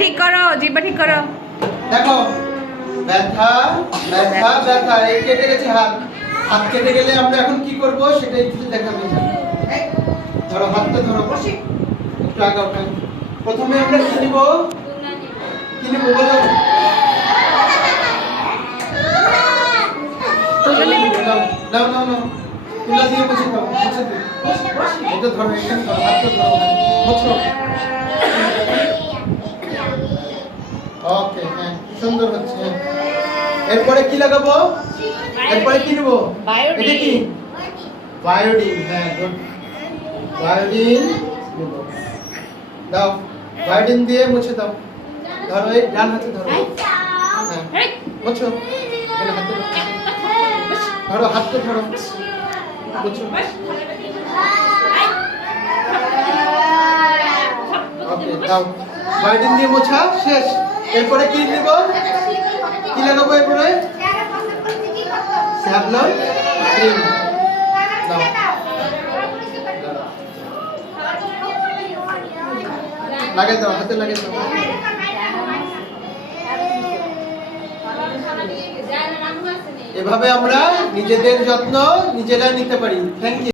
ঠিক করো, জিহ্বা ঠিক করো। দেখো ব্যথা ব্যথা ব্যথা, এই কেটে গেছে হাত। হাত কেটে গেলে আমরা এখন কি করব সেটাই একটু দেখাবেন। ধরো হাতটা ধরো, একটু আগাও। প্রথমে আমরা কি নিব? কি নিব বলো? নাও নাও নাও, তুলা দিয়ে মুছে দাও, মুছে দাও। এটা ধরো, এখানে ধরো, হাতটা ধরো, মুছো। ওকে, হ্যাঁ সুন্দর হচ্ছে। এরপরে কি লাগাবো? এরপরে কি নেব? এটা কি? বায়োডিন। হ্যাঁ গুড, বায়োডিন নেব। দাও, বায়োডিন দিয়ে মুছে দাও। ধরো, এই ডান হাতে ধরো। হ্যাঁ মুছো, এখানে হাতে ধরো, হাতটা ধরো, মুছো। ওকে, দাও, বায়োডিন দিয়ে মোছা শেষ। এরপরে কি নেব? কি লাগাবো এরপরে? Savlon cream. দাও, লাগিয়ে দাও, হাতে লাগিয়ে দাও। এভাবে আমরা নিজেদের যত্ন নিজেরা নিতে পারি। Thank you.